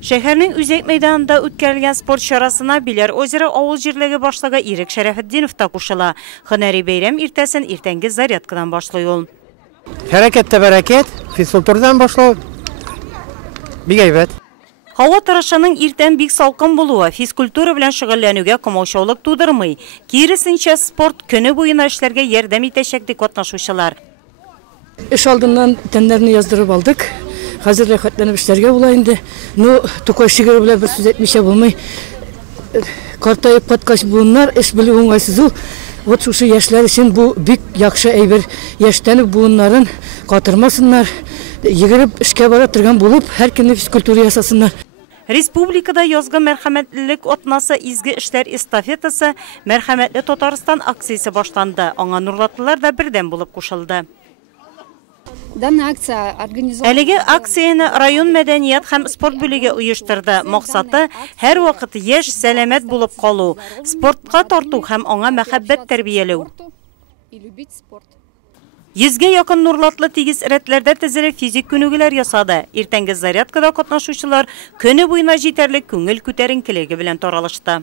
Шәһәрнең Үзәк мәйданында үткәрелгән спорт чарасына Биләр озеро авыл җирлеге башлыгы Ирек Шәрәфетдинов та кушыла. Һөнәри бәйрәм иртәсен иртәнге зарядкадан башлый ул. Хәрәкәттә бәрәкәт, физкультурадан башлау бик әйбәт. Һава торышының иртән бик салкын булуы физкультура белән шөгыльләнүгә комачаулык тудырмый. Киресенчә, спорт көне буена эшләргә ярдәм итәчәк ди катнашучылар. Эш алдыннан тәннәрне яздырып алдык. Хәзер рәхәтләнеп эшләргә була инде. Ну, тукай шигыры белән бер сүз әйтмичә булмый. Картайып каткач буыннар, эш белү уңайсыз ул. Вот шушы яшьләр өчен бу бик яхшы әйбер. Яшьтән үк буыннарын катырмасыннар. Йөгереп эшкә бара торган булып, һәр көнне физкультура ясасыннар. Республикада язгы мәрхәмәтлелек атнасы изге эшләр эстафетасы Мәрхәмәтле Татарстан акциясе башланды. Аңа нурлатлылар да бердәм булып кушылды. Әлеге акцияны район мәдәният һәм спорт бүлеге оештырды. Максаты һәр вакыт яшь, сәламәт булып калу, спортка тарту һәм аңа мәхәббәт тәрбияләү. 100-гә якын нурлатлы тигез рәтләрдә тезелеп физик күнегүләр ясады. Иртәнге зарядкада катнашучылар көне буена җитәрлек күңел күтәренкелеге белән таралышты.